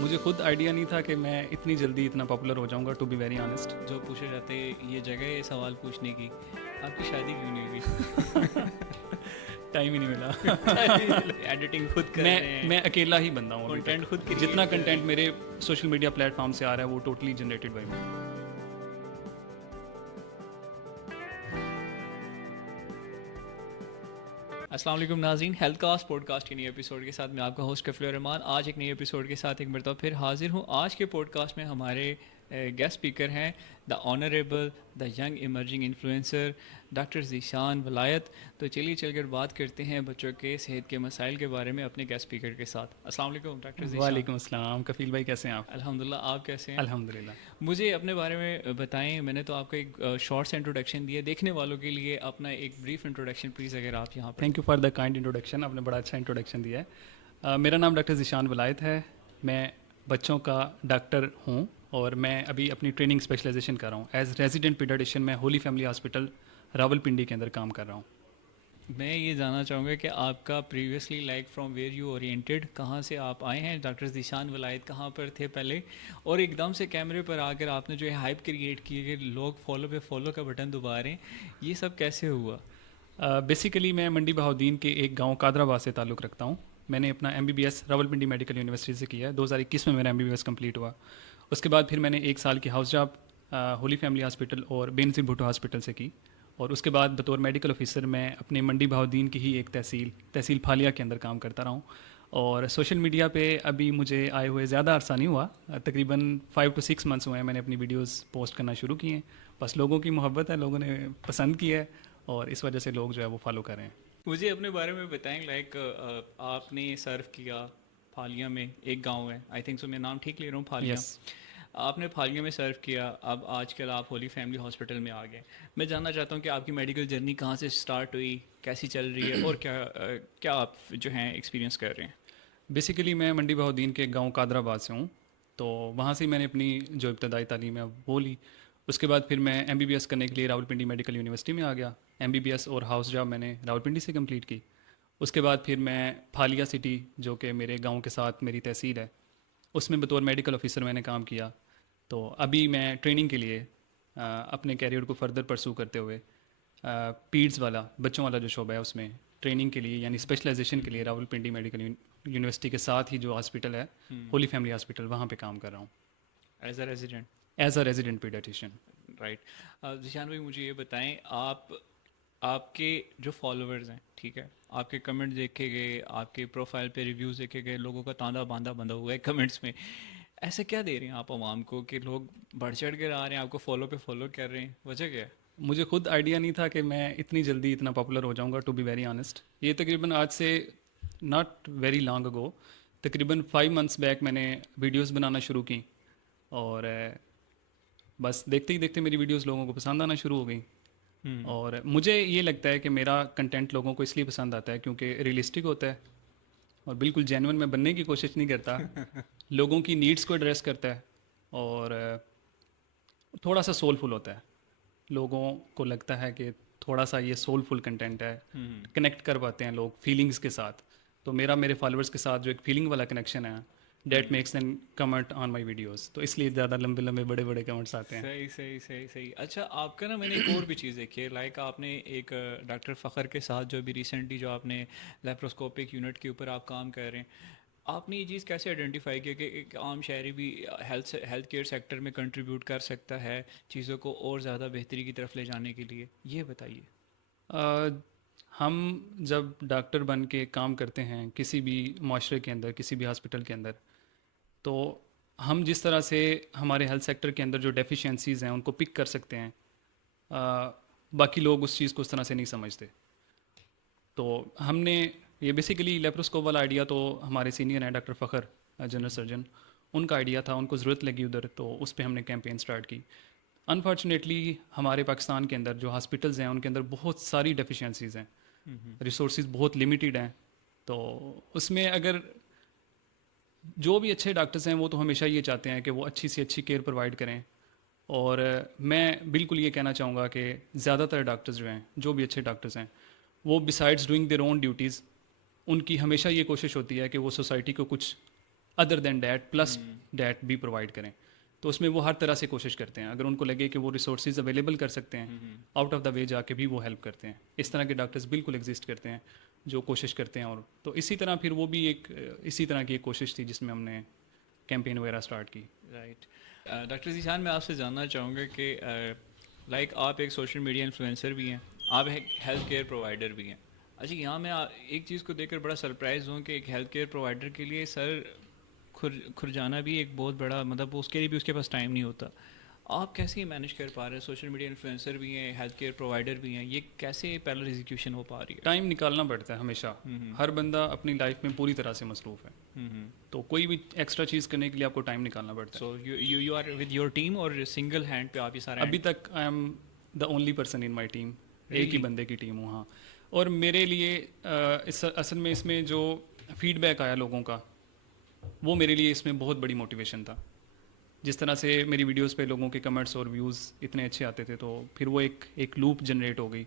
مجھے خود آئیڈیا نہیں تھا کہ میں اتنی جلدی اتنا پاپولر ہو جاؤں گا، ٹو بی ویری آنیسٹ. جو پوچھے جاتے یہ جگہ ہے سوال پوچھنے کی، آپ کی شادی کیوں نہیں ہوئی؟ ٹائم ہی نہیں ملا. ایڈیٹنگ خود کر رہے ہیں، میں اکیلا ہی بندہ ہوں ابھی کنٹینٹ خود تک. کریٹ جتنا کر رہے ہیں. کنٹینٹ میرے سوشل میڈیا پلیٹ فارم سے آ رہا ہے وہ ٹوٹلی جنریٹڈ بائی می. السلام علیکم ناظرین، ہیلتھ کاسٹ پوڈ کاسٹ کے نئے ایپیسوڈ کے ساتھ میں آپ کا ہوسٹ کفیل الرحمان آج ایک نئے ایپیسوڈ کے ساتھ ایک مرتبہ پھر حاضر ہوں. آج کے پوڈ کاسٹ میں ہمارے گیسٹ اسپیکر ہیں the honourable the young emerging influencer doctor Zeeshan ولایت. تو چلیے چل کر بات کرتے ہیں بچوں کے صحت کے مسائل کے بارے میں اپنے گیسٹ اسپیکر کے ساتھ. السلام علیکم ڈاکٹر ذیشان. وعلیکم السلام کفیل بھائی، کیسے ہیں آپ؟ الحمدللہ، آپ کیسے ہیں؟ الحمد للہ. مجھے اپنے بارے میں بتائیں. میں نے تو آپ کو ایک شارٹ سا انٹروڈکشن دیا، دیکھنے والوں کے لیے اپنا ایک بریف انٹروڈکشن پلیز اگر آپ یہاں پر. Thank you for the kind introduction, آپ نے بڑا اچھا انٹروڈکشن دیا ہے. میرا نام ڈاکٹر ذیشان ولایت ہے. میں بچوں کا ڈاکٹر ہوں اور میں ابھی اپنی ٹریننگ اسپیشلائزیشن کر رہا ہوں. ایز ریزیڈنٹ پیڈیاٹیشین میں ہولی فیملی ہاسپٹل راول پنڈی کے اندر کام کر رہا ہوں. میں یہ جاننا چاہوں گا کہ آپ کا previously like from where you oriented, کہاں سے آپ آئے ہیں؟ ڈاکٹر ذیشان ولایت کہاں پر تھے پہلے، اور ایک دم سے کیمرے پر آ کر آپ نے جو ہے ہائپ کریٹ کی کہ لوگ فالو پہ فالو کا بٹن دبا رہے ہیں، یہ سب کیسے ہوا؟ بیسیکلی میں منڈی بہاؤدین کے ایک گاؤں قادرآباد سے تعلق رکھتا ہوں. میں نے اپنا MBBS Rawal Pindi medical university سے کیا ہے. 2021 میں میرا MBBS کمپلیٹ ہوا. اس کے بعد پھر میں نے 1 سال کی house job holy family hospital اور بینظیر بھٹو ہاسپٹل سے کی، اور اس کے بعد بطور میڈیکل آفیسر میں اپنے منڈی بہاؤدین کی ہی ایک تحصیل پھالیا کے اندر کام کرتا رہا ہوں. اور سوشل میڈیا پہ ابھی مجھے آئے ہوئے زیادہ عرصہ نہیں ہوا، تقریباً 5 to 6 months ہوئے ہیں میں نے اپنی ویڈیوز پوسٹ کرنا شروع کی ہیں. بس لوگوں کی محبت ہے، لوگوں نے پسند کی ہے اور اس وجہ سے لوگ جو ہے وہ فالو کر رہے ہیں. مجھے اپنے بارے میں بتائیں. لائک آپ نے سرو کیا پھالیا میں، ایک گاؤں ہے آئی تھنک سو، میں نام ٹھیک لے رہا ہوں، پھالیا. یس. آپ نے پھالیا میں سرو کیا، اب آج کل آپ ہولی فیملی ہاسپٹل میں آ گئے. میں جاننا چاہتا ہوں کہ آپ کی میڈیکل جرنی کہاں سے اسٹارٹ ہوئی، کیسی چل رہی ہے، اور کیا آپ جو ہیں ایکسپیرینس کر رہے ہیں؟ بیسیکلی میں منڈی بہاؤدین کے گاؤں قادرآباد سے ہوں، تو وہاں سے ہی میں نے اپنی جو ابتدائی تعلیم ہے وہ لی. اس کے بعد پھر میں MBBS کرنے کے لیے راول پنڈی میڈیکل یونیورسٹی میں آ گیا. MBBS اور ہاؤس جاب میں نے راول پنڈی سے کمپلیٹ کی. اس کے بعد پھر میں پھالیا سٹی، جو کہ میرے گاؤں کے ساتھ میری تحصیل ہے، اس میں بطور میڈیکل آفیسر میں نے کام کیا. تو ابھی میں ٹریننگ کے لیے اپنے کیریئر کو فردر پرسو کرتے ہوئے پیڈز والا، بچوں والا جو شعبہ ہے، اس میں ٹریننگ کے لیے یعنی اسپیشلائزیشن کے لیے راول پنڈی میڈیکل یونیورسٹی کے ساتھ ہی جو ہاسپٹل ہے ہولی فیملی ہاسپٹل، وہاں پہ کام کر رہا ہوں as a resident. As a resident pediatrician. Right. Zeeshan بھائی مجھے یہ بتائیں، آپ کے جو فالوورز ہیں، ٹھیک ہے، آپ کے کمنٹ دیکھے گئے، آپ کے پروفائل پہ ریویوز دیکھے گئے، لوگوں کا تاندہ باندھا بندھا ہوا ہے کمنٹس میں. ایسا کیا دے رہے ہیں آپ عوام کو کہ لوگ بڑھ چڑھ کر آ رہے ہیں، آپ کو فالو پہ فالو کر رہے ہیں؟ وجہ کیا ہے؟ مجھے خود آئیڈیا نہیں تھا کہ میں اتنی جلدی اتنا پاپولر ہو جاؤں گا، ٹو بی ویری آنیسٹ. یہ تقریباً آج سے ناٹ ویری لانگ اگو، تقریباً 5 months بیک میں نے ویڈیوز بنانا شروع کی، اور بس دیکھتے ہی دیکھتے میری ویڈیوز لوگوں کو پسند آنا شروع ہو گئیں. اور مجھے یہ لگتا ہے کہ میرا کنٹینٹ لوگوں کو اس لیے پسند آتا ہے کیونکہ ریئلسٹک ہوتا ہے اور بالکل جینوئن میں بننے کی کوشش نہیں کرتا، لوگوں کی نیڈس کو ایڈریس کرتا ہے، اور تھوڑا سا سولفل ہوتا ہے. لوگوں کو لگتا ہے کہ تھوڑا سا یہ سولفل کنٹینٹ ہے، کنیکٹ کر پاتے ہیں لوگ فیلنگس کے ساتھ. تو میرے فالوورس کے ساتھ جو ایک فیلنگ والا کنیکشن ہے، that makes them comment on my videos, تو اس لیے زیادہ لمبے لمبے بڑے بڑے کمنٹس آتے ہیں. صحیح. اچھا، آپ کا نا میں نے ایک اور بھی چیز دیکھی ہے. لائک آپ نے ایک ڈاکٹر فخر کے ساتھ جو ابھی ریسنٹلی جو آپ نے لیپروسکوپک یونٹ کے اوپر آپ کام کر رہے ہیں، آپ نے یہ چیز کیسے آئیڈینٹیفائی کیا کہ ایک عام شہری بھی ہیلتھ کیئر سیکٹر میں کنٹریبیوٹ کر سکتا ہے چیزوں کو اور زیادہ بہتری کی طرف لے جانے کے لیے؟ یہ بتائیے. ہم جب ڈاکٹر بن کے کام کرتے ہیں کسی بھی معاشرے کے اندر، کسی بھی ہاسپٹل کے اندر، تو ہم جس طرح سے ہمارے ہیلتھ سیکٹر کے اندر جو ڈیفیشینسیز ہیں ان کو پک کر سکتے ہیں، باقی لوگ اس چیز کو اس طرح سے نہیں سمجھتے. تو ہم نے یہ بیسیکلی لیپروسکوپ والا آئیڈیا تو ہمارے سینئر ہیں ڈاکٹر فخر، جنرل سرجن، ان کا آئیڈیا تھا، ان کو ضرورت لگی ادھر، تو اس پہ ہم نے کیمپین سٹارٹ کی. انفارچونیٹلی ہمارے پاکستان کے اندر جو ہاسپٹلز ہیں ان کے اندر بہت ساری ڈیفیشینسیز ہیں، ریسورسز بہت لمیٹیڈ ہیں. تو اس میں اگر جو بھی اچھے ڈاکٹرز ہیں وہ تو ہمیشہ یہ چاہتے ہیں کہ وہ اچھی سے اچھی کیئر پرووائڈ کریں، اور میں بالکل یہ کہنا چاہوں گا کہ زیادہ تر ڈاکٹرز جو ہیں، جو بھی اچھے ڈاکٹرز ہیں، وہ besides doing their own duties, ان کی ہمیشہ یہ کوشش ہوتی ہے کہ وہ سوسائٹی کو کچھ ادر دین ڈیٹ پلس ڈیٹ بھی پرووائڈ کریں. تو اس میں وہ ہر طرح سے کوشش کرتے ہیں, اگر ان کو لگے کہ وہ ریسورسز اویلیبل کر سکتے ہیں آؤٹ آف دا وے جا کے بھی وہ ہیلپ کرتے ہیں. اس طرح کے ڈاکٹرز بالکل ایگزسٹ کرتے ہیں جو کوشش کرتے ہیں. اور تو اسی طرح پھر وہ بھی ایک اسی طرح کی ایک کوشش تھی جس میں ہم نے کیمپین وغیرہ اسٹارٹ کی. رائٹ. ڈاکٹر ذیشان, میں آپ سے جاننا چاہوں گا کہ لائک آپ ایک سوشل میڈیا انفلوئنسر بھی ہیں, آپ ایک ہیلتھ کیئر پرووائڈر بھی ہیں. اچھا, یہاں میں ایک چیز کو دیکھ کر بڑا سرپرائز ہوں کہ ایک ہیلتھ کیئر پرووائڈر کے لیے سر کھر جانا بھی ایک بہت بڑا, مطلب اس کے لیے بھی اس کے پاس ٹائم نہیں ہوتا. آپ کیسے مینیج کر پا رہے ہیں؟ سوشل میڈیا انفلوئنسر بھی ہیں, ہیلتھ کیئر پرووائڈر بھی ہیں, یہ کیسے پیرلل ایگزیکیوشن ہو پا رہی ہے؟ ٹائم نکالنا پڑتا ہے ہمیشہ. ہر بندہ اپنی لائف میں پوری طرح سے مصروف ہے, تو کوئی بھی ایکسٹرا چیز کرنے کے لیے آپ کو ٹائم نکالنا پڑتا ہے. So you are with your team اور سنگل ہینڈ پہ آپ یہ سارا؟ ابھی تک I am the only person in my team, ایک ہی بندے کی ٹیم ہوں. ہاں, اور میرے لیے اصل میں اس میں جو فیڈ بیک آیا لوگوں کا وہ میرے لیے اس میں بہت بڑی موٹیویشن تھا. جس طرح سے میری ویڈیوز پہ لوگوں کے کمنٹس اور ویوز اتنے اچھے آتے تھے, تو پھر وہ ایک لوپ جنریٹ ہو گئی,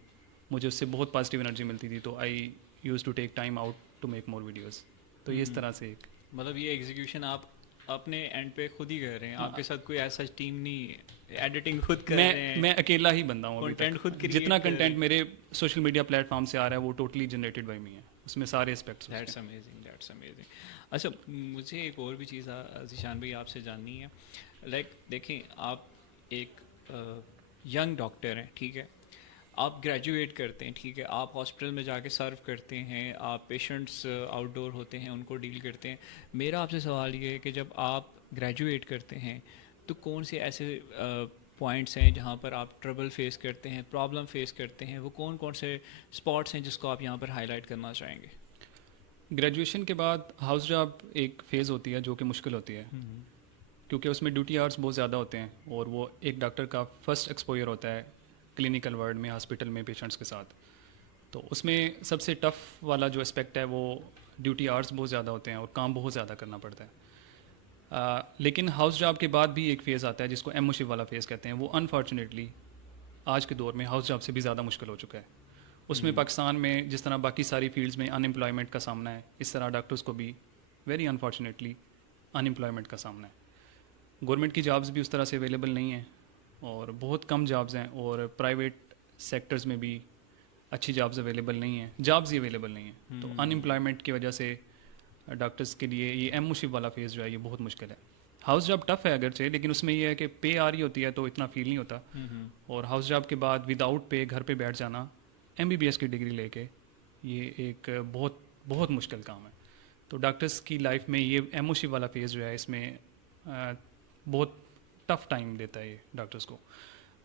مجھے اس سے بہت پازیٹیو انرجی ملتی تھی. تو I use to take time out to make more videos. تو یہ اس طرح سے ایک مطلب یہ ایگزیکیوشن آپ اپنے اینڈ پہ خود ہی کر رہے ہیں, آپ کے ساتھ کوئی ایسا ٹیم نہیں, ایڈیٹنگ خود کر رہے ہیں؟ میں اکیلا ہی بندہ ہوں. کنٹینٹ خود create جتنا کر رہے ہیں. کنٹینٹ میرے سوشل میڈیا پلیٹ فارم سے آ رہا ہے وہ ٹوٹلی جنریٹڈ بائی می ہے, اس میں سارے aspects. That's amazing, that's amazing. اچھا, مجھے ایک اور بھی چیز ذیشان بھائی آپ سے جاننی ہے. لائک دیکھیں, آپ ایک ینگ ڈاکٹر ہیں, ٹھیک ہے, آپ گریجویٹ کرتے ہیں, ٹھیک ہے, آپ ہاسپٹل میں جا کے سرو کرتے ہیں, آپ پیشنٹس آؤٹ ڈور ہوتے ہیں ان کو ڈیل کرتے ہیں. میرا آپ سے سوال یہ ہے کہ جب آپ گریجویٹ کرتے ہیں تو کون سے ایسے پوائنٹس ہیں جہاں پر آپ ٹربل فیس کرتے ہیں, پرابلم فیس کرتے ہیں, وہ کون کون سے اسپاٹس ہیں جس کو آپ یہاں پر ہائی لائٹ کرنا چاہیں گے؟ گریجویشن کے بعد ہاؤس جاب ایک فیز ہوتی ہے جو کہ مشکل ہوتی ہے, کیونکہ اس میں ڈیوٹی آورس بہت زیادہ ہوتے ہیں, اور وہ ایک ڈاکٹر کا فرسٹ ایکسپوئر ہوتا ہے کلینیکل ورلڈ میں, ہاسپٹل میں پیشنٹس کے ساتھ. تو اس میں سب سے ٹف والا جو اسپیکٹ ہے وہ ڈیوٹی آورس بہت زیادہ ہوتے ہیں اور کام بہت زیادہ کرنا پڑتا ہے. لیکن ہاؤس جاب کے بعد بھی ایک فیز آتا ہے جس کو ایموشپ والا فیز کہتے ہیں. وہ انفارچونیٹلی آج کے دور میں ہاؤس جاب سے بھی زیادہ مشکل ہو چکا ہے. اس میں پاکستان میں جس طرح باقی ساری فیلڈز میں ان امپلائمنٹ کا سامنا ہے, اس طرح ڈاکٹرز کو بھی ویری انفارچونیٹلی ان امپلائمنٹ کا سامنا ہے. گورنمنٹ کی جابز بھی اس طرح سے اویلیبل نہیں ہیں, اور بہت کم جابز ہیں, اور پرائیویٹ سیکٹرز میں بھی اچھی جابز اویلیبل نہیں ہیں, جابز ہی اویلیبل نہیں ہیں. تو ان امپلائمنٹ کی وجہ سے ڈاکٹرز کے لیے یہ ایموشپ والا فیز جو ہے یہ بہت مشکل ہے. ہاؤس جاب ٹف ہے اگرچہ, لیکن اس میں یہ ہے کہ پے آ رہی ہوتی ہے تو اتنا فیل نہیں ہوتا. اور ہاؤس جاب کے بعد ود آؤٹ پے گھر پہ بیٹھ جانا MBBS کی ڈگری لے کے, یہ ایک بہت بہت مشکل کام ہے. تو ڈاکٹرز کی لائف میں یہ ایموشپ والا فیز جو ہے اس میں بہت ٹف ٹائم دیتا ہے یہ ڈاکٹرز کو.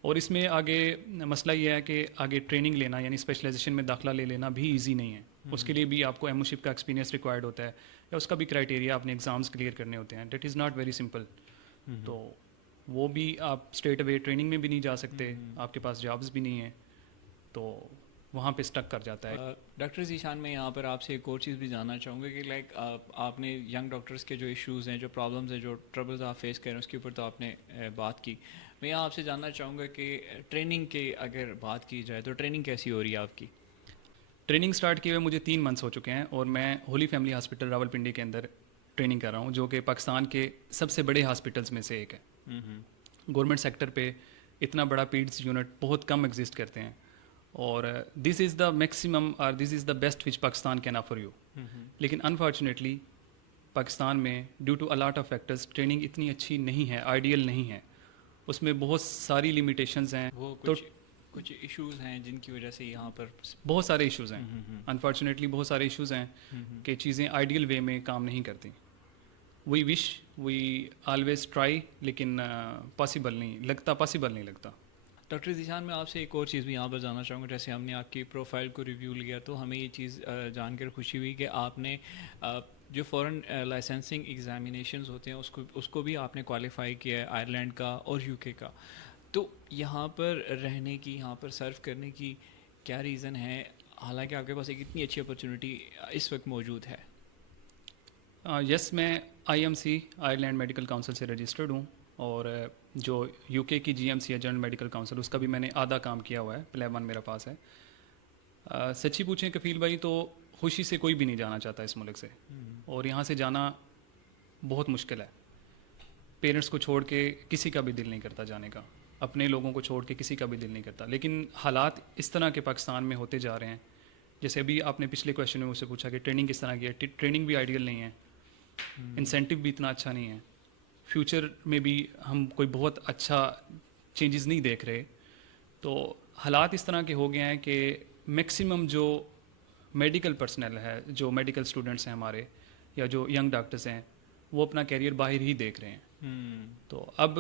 اور اس میں آگے مسئلہ یہ ہے کہ آگے ٹریننگ لینا یعنی اسپیشلائزیشن میں داخلہ لے لینا بھی ایزی نہیں ہے. اس کے لیے بھی آپ کو ایموشپ کا ایکسپیرینس ریکوائرڈ ہوتا ہے, یا اس کا بھی کرائٹیریا آپ نے ایگزامس کلیئر کرنے ہوتے ہیں. That is not very simple. تو وہ بھی آپ اسٹریٹ اوے ٹریننگ میں بھی نہیں جا سکتے, آپ کے پاس جابز بھی نہیں ہیں, تو وہاں پہ اسٹک کر جاتا ہے. ڈاکٹر ذیشان, میں یہاں پر آپ سے ایک اور چیز بھی جاننا چاہوں گا کہ لائک آپ نے ینگ ڈاکٹرس کے جو ایشوز ہیں, جو پرابلمز ہیں, جو ٹربلز آپ فیس کر رہے ہیں, اس کے اوپر تو آپ نے بات کی. میں یہاں آپ سے جاننا چاہوں گا کہ ٹریننگ کے اگر بات کی جائے تو ٹریننگ کیسی ہو رہی ہے آپ کی؟ ٹریننگ اسٹارٹ کیے ہوئے مجھے 3 منتھس ہو چکے ہیں, اور میں ہولی فیملی ہاسپٹل راولپنڈی کے اندر ٹریننگ کر رہا ہوں, جو کہ پاکستان کے سب سے بڑے ہاسپٹلس میں سے ایک ہے. گورنمنٹ سیکٹر پہ اتنا بڑا پیڈس یونٹ بہت کم ایگزسٹ کرتے ہیں, اور دس از دا میکسیمم اور دس از the best which Pakistan can offer you. لیکن انفارچونیٹلی پاکستان میں due to a lot of factors training اتنی اچھی نہیں ہے, آئیڈیل نہیں ہے, اس میں بہت ساری لمیٹیشنز ہیں. وہ تو کچھ ایشوز ہیں جن کی وجہ سے یہاں پر بہت سارے ایشوز ہیں, انفارچونیٹلی بہت سارے ایشوز ہیں کہ چیزیں آئیڈیل وے میں کام نہیں کرتی. وی وش وی آلویز ٹرائی, لیکن پاسبل نہیں لگتا. ڈاکٹر ذیشان, میں آپ سے ایک اور چیز بھی یہاں پر جاننا چاہوں گا. جیسے ہم نے آپ کی پروفائل کو ریویو لیا تو ہمیں یہ چیز جان کر خوشی ہوئی کہ آپ نے جو فورن لائسنسنگ ایگزامینیشنز ہوتے ہیں اس کو بھی آپ نے کوالیفائی کیا ہے, آئرلینڈ کا اور UK کا. تو یہاں پر رہنے کی, یہاں پر سرو کرنے کی کیا ریزن ہے, حالانکہ آپ کے پاس ایک اتنی اچھی اپرچونیٹی اس وقت موجود ہے؟ یس, میں IMC آئرلینڈ میڈیکل کاؤنسل سے رجسٹرڈ ہوں, اور جو UK کی GMC ہے جنرل میڈیکل کاؤنسل, اس کا بھی میں نے آدھا کام کیا ہوا ہے, پلے 1 میرا پاس ہے. سچی پوچھیں کفیل بھائی تو خوشی سے کوئی بھی نہیں جانا چاہتا اس ملک سے, اور یہاں سے جانا بہت مشکل ہے. پیرنٹس کو چھوڑ کے کسی کا بھی دل نہیں کرتا جانے کا, اپنے لوگوں کو چھوڑ کے کسی کا بھی دل نہیں کرتا. لیکن حالات اس طرح کے پاکستان میں ہوتے جا رہے ہیں, جیسے ابھی آپ نے پچھلے کویشچن میں مجھ سے پوچھا کہ ٹریننگ کس طرح کی ہے. ٹریننگ بھی آئیڈیل نہیں ہے, انسینٹیو بھی اتنا اچھا نہیں ہے, فیوچر میں بھی ہم کوئی بہت اچھا چینجز نہیں دیکھ رہے. تو حالات اس طرح کے ہو گئے ہیں کہ میکسیمم جو میڈیکل پرسنل ہے, جو میڈیکل اسٹوڈنٹس ہیں ہمارے, یا جو ینگ ڈاکٹرس ہیں, وہ اپنا کیریئر باہر ہی دیکھ رہے ہیں. تو اب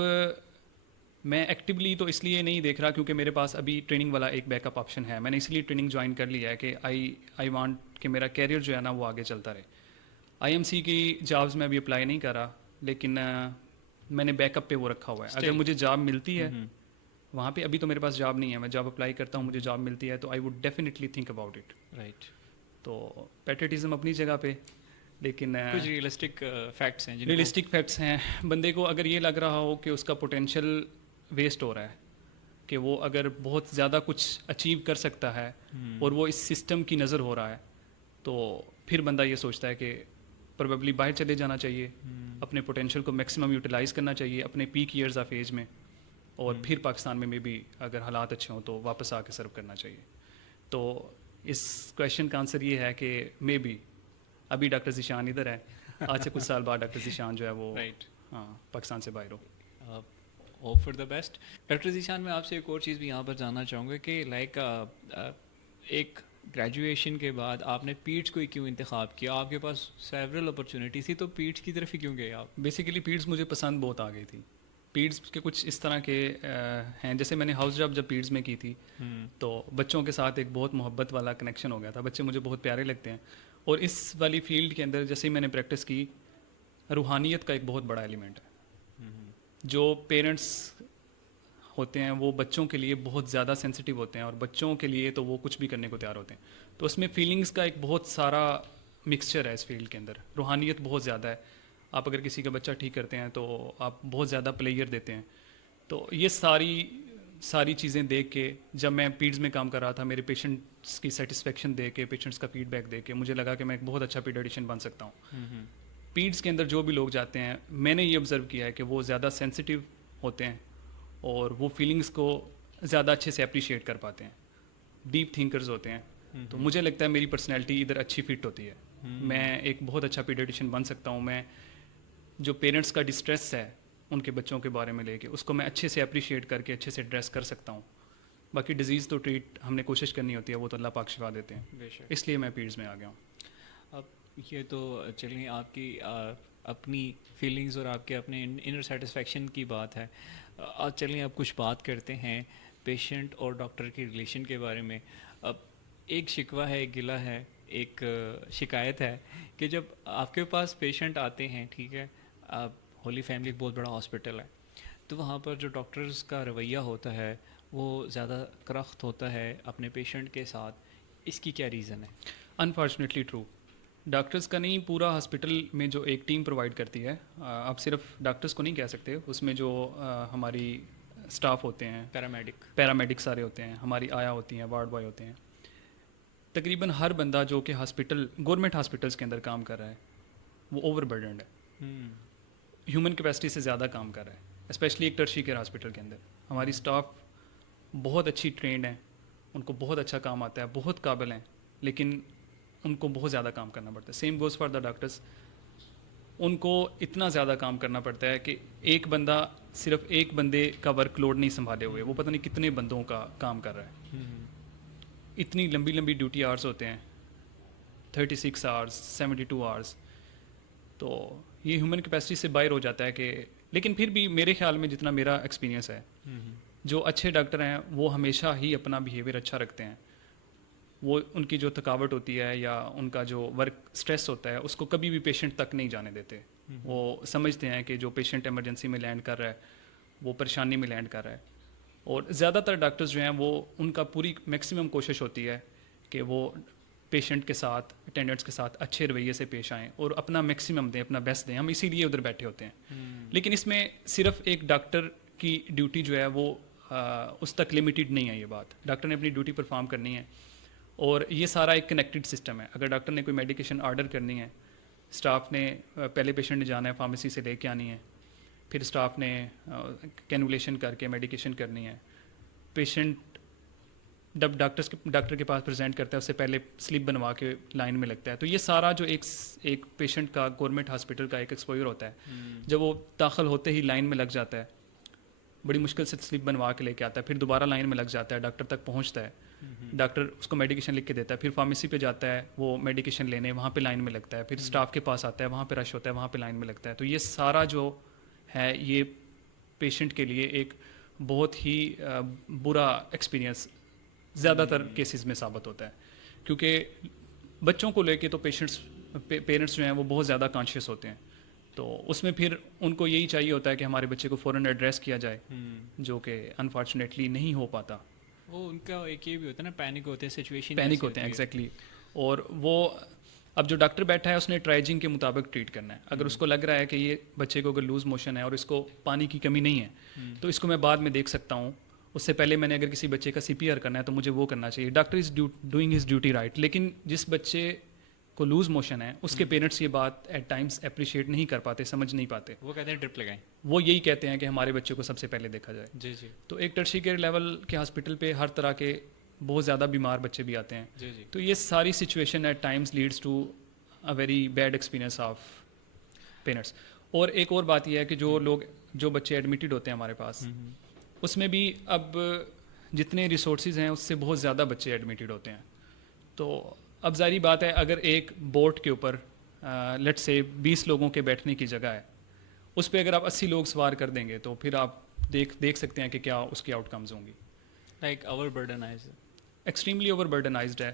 میں ایکٹیولی تو اس لیے نہیں دیکھ رہا کیونکہ میرے پاس ابھی ٹریننگ والا ایک بیک اپ آپشن ہے. میں نے اس لیے ٹریننگ جوائن کر لیا ہے کہ آئی وانٹ کہ میرا کیریئر جو ہے نا وہ آگے چلتا رہے. آئی ایم سی کی جابز میں ابھی اپلائی نہیں کر رہا, لیکن میں نے بیک اپ پہ وہ رکھا ہوا ہے. اگر مجھے جاب ملتی ہے وہاں پہ, ابھی تو میرے پاس جاب نہیں ہے, میں جاب اپلائی کرتا ہوں, مجھے جاب ملتی ہے تو I would definitely think about it. Right. تو پیٹریٹزم اپنی جگہ پہ, لیکن کچھ ریئلسٹک فیکٹس ہیں, ریئلسٹک فیکٹس ہیں. بندے کو اگر یہ لگ رہا ہو کہ اس کا پوٹینشیل ویسٹ ہو رہا ہے, کہ وہ اگر بہت زیادہ کچھ اچیو کر سکتا ہے اور وہ اس سسٹم کی نظر ہو رہا ہے, تو پھر بندہ یہ سوچتا ہے کہ پروبیبلی باہر چلے جانا چاہیے, اپنے پوٹینشیل کو میکسیمم یوٹیلائز کرنا چاہیے اپنے پیک ایئرز آف ایج میں, اور پھر پاکستان میں بھی اگر حالات اچھے ہوں تو واپس آ کے سرو کرنا چاہیے. تو اس کویشچن کا آنسر یہ ہے کہ مے بی ابھی ڈاکٹر ذیشان ادھر ہے, آج سے کچھ سال بعد ڈاکٹر ذیشان جو ہے وہ ہاں پاکستان سے باہر ہو. Hope for the best. Doctor Zeeshan, میں آپ سے ایک اور چیز بھی یہاں پر جاننا چاہوں گا کہ لائک ایک گریجویشن کے بعد آپ نے پیٹس کو کیوں انتخاب کیا؟ آپ کے پاس سیورل اپرچونیٹیز تھی, تو پیٹس کی طرف ہی کیوں گئے آپ؟ بیسیکلی پیٹس مجھے پسند بہت آ گئی تھی. پیڈس کے کچھ اس طرح کے ہیں, جیسے میں نے ہاؤس جاب جب پیڈس میں کی تھی تو بچوں کے ساتھ ایک بہت محبت والا کنیکشن ہو گیا تھا. بچے مجھے بہت پیارے لگتے ہیں, اور اس والی فیلڈ کے اندر جیسے ہی میں نے پریکٹس کی, روحانیت کا ایک بہت بڑا ایلیمنٹ ہے. جو پیرنٹس ہوتے ہیں وہ بچوں کے لیے بہت زیادہ سینسٹیو ہوتے ہیں, اور بچوں کے لیے تو وہ کچھ بھی کرنے کو تیار ہوتے ہیں. تو اس میں فیلنگس کا ایک بہت سارا مکسچر ہے اس فیلڈ کے اندر. روحانیت بہت زیادہ ہے. آپ اگر کسی کا بچہ ٹھیک کرتے ہیں تو آپ بہت زیادہ پلیئر دیتے ہیں. تو یہ ساری چیزیں دیکھ کے جب میں پیڈز میں کام کر رہا تھا, میرے پیشنٹس کی سیٹسفیکشن دے کے, پیشنٹس کا فیڈ بیک دے کے, مجھے لگا کہ میں ایک بہت اچھا پیڈیٹیشین بن سکتا ہوں. پیڈز کے اندر جو بھی لوگ جاتے ہیں, میں نے یہ آبزرو کیا ہے کہ وہ زیادہ سینسٹیو ہوتے ہیں, اور وہ فیلنگس کو زیادہ اچھے سے اپریشیٹ کر پاتے ہیں, ڈیپ تھنکرز ہوتے ہیں. تو مجھے لگتا ہے میری پرسنالٹی ادھر اچھی فٹ ہوتی ہے. میں ایک بہت اچھا پیڈیٹیشین بن سکتا ہوں. میں جو پیرنٹس کا ڈسٹریس ہے ان کے بچوں کے بارے میں لے کے, اس کو میں اچھے سے اپریشیٹ کر کے اچھے سے ایڈریس کر سکتا ہوں. باقی ڈیزیز تو ٹریٹ ہم نے کوشش کرنی ہوتی ہے, وہ تو اللہ پاک شفا دیتے ہیں, اس لیے میں پیڈز میں آ گیا ہوں. اب یہ تو چلیں آپ کی اپنی فیلنگز اور آپ کے اپنے انر سیٹسفیکشن کی بات ہے. آج چلیں اب کچھ بات کرتے ہیں پیشنٹ اور ڈاکٹر کے ریلیشن کے بارے میں. اب ایک شکوہ ہے, ایک گلہ ہے, ایک شکایت ہے کہ جب آپ کے پاس پیشنٹ آتے ہیں, ٹھیک ہے, ہولی فیملی ایک بہت بڑا ہاسپٹل ہے, تو وہاں پر جو ڈاکٹرز کا رویہ ہوتا ہے وہ زیادہ کرخت ہوتا ہے اپنے پیشنٹ کے ساتھ. اس کی کیا ریزن ہے؟ Unfortunately true. ڈاکٹرز کا نہیں, پورا ہاسپٹل میں جو ایک ٹیم پرووائڈ کرتی ہے, آپ صرف ڈاکٹرز کو نہیں کہہ سکتے, اس میں جو ہماری اسٹاف ہوتے ہیں, پیرامیڈک سارے ہوتے ہیں, ہماری آیا ہوتی ہیں, وارڈ بوائے ہوتے ہیں, تقریباً ہر بندہ جو کہ گورنمنٹ ہاسپٹلس کے اندر کام کر رہا ہے وہ اوور برڈنڈ ہے, ہیومن کیپیسٹی سے زیادہ کام کر رہا ہے. اسپیشلی ایک ٹرشی کیئر ہاسپٹل کے اندر ہماری اسٹاف بہت اچھی ٹرینڈ ہیں, ان کو بہت اچھا کام آتا ہے, بہت قابل ہیں, لیکن ان کو بہت زیادہ کام کرنا پڑتا ہے. Same goes for the doctors, ان کو اتنا زیادہ کام کرنا پڑتا ہے کہ ایک بندہ صرف ایک بندے کا ورک لوڈ نہیں سنبھالے ہوئے, وہ پتہ نہیں کتنے بندوں کا کام کر رہا ہے. اتنی لمبی لمبی ڈیوٹی آورس ہوتے ہیں, 36 آورس, 72 آورس. تو یہ ہیومن کیپیسٹی سے باہر ہو جاتا ہے کہ, لیکن پھر بھی میرے خیال میں جتنا میرا ایکسپیرینس ہے, جو اچھے ڈاکٹر ہیں وہ ہمیشہ ہی اپنا بیہیویئر اچھا رکھتے ہیں. وہ ان کی جو تھکاوٹ ہوتی ہے یا ان کا جو ورک سٹریس ہوتا ہے اس کو کبھی بھی پیشنٹ تک نہیں جانے دیتے. وہ سمجھتے ہیں کہ جو پیشنٹ ایمرجنسی میں لینڈ کر رہا ہے وہ پریشانی میں لینڈ کر رہا ہے. اور زیادہ تر ڈاکٹرز جو ہیں وہ ان کا پوری میکسیمم کوشش ہوتی ہے کہ وہ پیشنٹ کے ساتھ, اٹینڈنٹس کے ساتھ اچھے رویے سے پیش آئیں اور اپنا میکسیمم دیں, اپنا بیسٹ دیں. ہم اسی لیے ادھر بیٹھے ہوتے ہیں. لیکن اس میں صرف ایک ڈاکٹر کی ڈیوٹی جو ہے وہ اس تک لمیٹیڈ نہیں ہے. یہ بات, ڈاکٹر نے اپنی ڈیوٹی پرفارم کرنی ہے, اور یہ سارا ایک کنیکٹڈ سسٹم ہے. اگر ڈاکٹر نے کوئی میڈیکیشن آرڈر کرنی ہے اسٹاف نے پہلے پیشنٹ نے جانا ہے فارمیسی سے لے کے آنی ہے, پھر اسٹاف نے کینولیشن کر کے میڈیکیشن کرنی ہے. پیشنٹ جب ڈاکٹر کے پاس پریزنٹ کرتا ہے اس سے پہلے سلپ بنوا کے لائن میں لگتا ہے. تو یہ سارا جو ایک پیشنٹ کا گورنمنٹ ہاسپٹل کا ایک ایکسپوئر ہوتا ہے, جب وہ داخل ہوتے ہی لائن میں لگ جاتا ہے, بڑی مشکل سے سلپ بنوا کے لے کے آتا ہے, پھر دوبارہ لائن میں لگ جاتا ہے, ڈاکٹر تک پہنچتا ہے, ڈاکٹر اس کو میڈیکیشن لکھ کے دیتا ہے, پھر فارمیسی پہ جاتا ہے وہ میڈیکیشن لینے, وہاں پہ لائن میں لگتا ہے, پھر اسٹاف کے پاس آتا ہے, وہاں پہ رش ہوتا ہے, وہاں پہ لائن میں لگتا ہے. تو یہ سارا جو ہے یہ پیشنٹ کے لیے ایک بہت ہی برا ایکسپیرینس زیادہ تر کیسز میں ثابت ہوتا ہے, کیونکہ بچوں کو لے کے تو پیرنٹس جو ہیں وہ بہت زیادہ کانشیس ہوتے ہیں. تو اس میں پھر ان کو یہی چاہیے ہوتا ہے کہ ہمارے بچے کو فوراً ایڈریس کیا جائے, جو کہ انفارچونیٹلی نہیں ہو پاتا. وہ ان کا ایک یہ بھی ہوتا ہے نا, پینک ہوتے ہیں, سچویشن پینک ہوتے ہیں ایگزیکٹلی. اور وہ اب جو ڈاکٹر بیٹھا ہے اس نے ٹرائجنگ کے مطابق ٹریٹ کرنا ہے. اگر اس کو لگ رہا ہے کہ یہ بچے کو اگر لوز موشن ہے اور اس کو پانی کی کمی نہیں ہے تو اس کو میں بعد میں دیکھ سکتا ہوں, اس سے پہلے میں نے اگر کسی بچے کا CPR کرنا ہے تو مجھے وہ کرنا چاہیے. Doctor is doing his duty right. لیکن جس بچے کو لوز موشن ہے اس کے پیرنٹس یہ بات ایٹ ٹائمس اپریشیٹ نہیں کر پاتے, سمجھ نہیں پاتے. وہ کہتے ہیں ڈرپ لگائیں, وہ یہی کہتے ہیں کہ ہمارے بچے کو سب سے پہلے دیکھا جائے. جی جی. تو ایک ٹرشری کیئر لیول کے ہاسپٹل پہ ہر طرح کے بہت زیادہ بیمار بچے بھی آتے ہیں. جی جی. تو یہ ساری situation at times leads to a very bad experience of parents. اور ایک اور بات یہ ہے کہ جو بچے ایڈمیٹڈ ہوتے ہیں ہمارے پاس, اس میں بھی اب جتنے ریسورسز ہیں اس سے بہت زیادہ بچے ایڈمیٹڈ ہوتے ہیں. تو اب ظاہری بات ہے اگر ایک بوٹ کے اوپر لیٹ سے 20 لوگوں کے بیٹھنے کی جگہ ہے, اس پہ اگر آپ 80 لوگ سوار کر دیں گے تو پھر آپ دیکھ سکتے ہیں کہ کیا اس کی آؤٹ کمز ہوں گی. لائک اوور برڈنائزڈ, ایکسٹریملی اوور برڈنائزڈ ہے,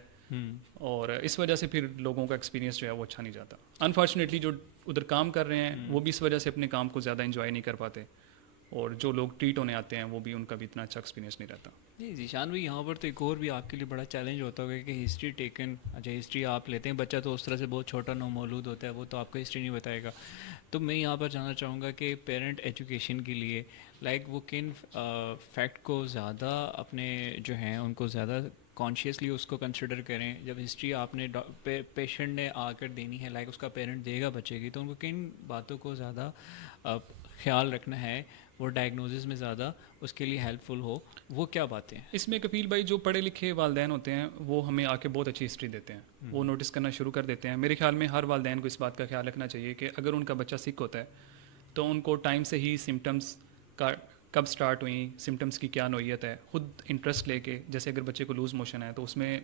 اور اس وجہ سے پھر لوگوں کا ایکسپیرینس جو ہے وہ اچھا نہیں جاتا. انفارچونیٹلی جو ادھر کام کر رہے ہیں وہ بھی اس وجہ سے اپنے کام کو زیادہ انجوائے نہیں کر پاتے, اور جو لوگ ٹریٹ ہونے آتے ہیں وہ بھی ان کا بھی اتنا اچھا ایکسپیرینس نہیں رہتا. جی ذیشان بھائی, یہاں پر تو ایک اور بھی آپ کے لیے بڑا چیلنج ہوتا ہوگا کہ ہسٹری ٹیکن, اچھا ہسٹری آپ لیتے ہیں, بچہ تو اس طرح سے بہت چھوٹا نومولود ہوتا ہے, وہ تو آپ کو ہسٹری نہیں بتائے گا. تو میں یہاں پر جاننا چاہوں گا کہ پیرنٹ ایجوکیشن کے لیے لائک وہ کن فیکٹ کو زیادہ اپنے جو ہیں ان کو زیادہ کانشیسلی اس کو کنسیڈر کریں. جب ہسٹری آپ نے پیشنٹ نے آ کر دینی ہے, لائک اس کا پیرنٹ دے گا بچے کی, تو ان کو کن باتوں کو زیادہ خیال رکھنا ہے, وہ ڈائگنوزس میں زیادہ اس کے لیے ہیلپ فل ہو, وہ کیا باتیں ہیں؟ اس میں کفیل بھائی جو پڑھے لکھے والدین ہوتے ہیں وہ ہمیں آ کے بہت اچھی ہسٹری دیتے ہیں, وہ نوٹس کرنا شروع کر دیتے ہیں. میرے خیال میں ہر والدین کو اس بات کا خیال رکھنا چاہیے کہ اگر ان کا بچہ سک ہوتا ہے تو ان کو ٹائم سے ہی سمٹمس کا کب سٹارٹ ہوئیں, سمٹمس کی کیا نوعیت ہے, خود انٹرسٹ لے کے. جیسے اگر بچے کو لوز موشن ہے تو اس میں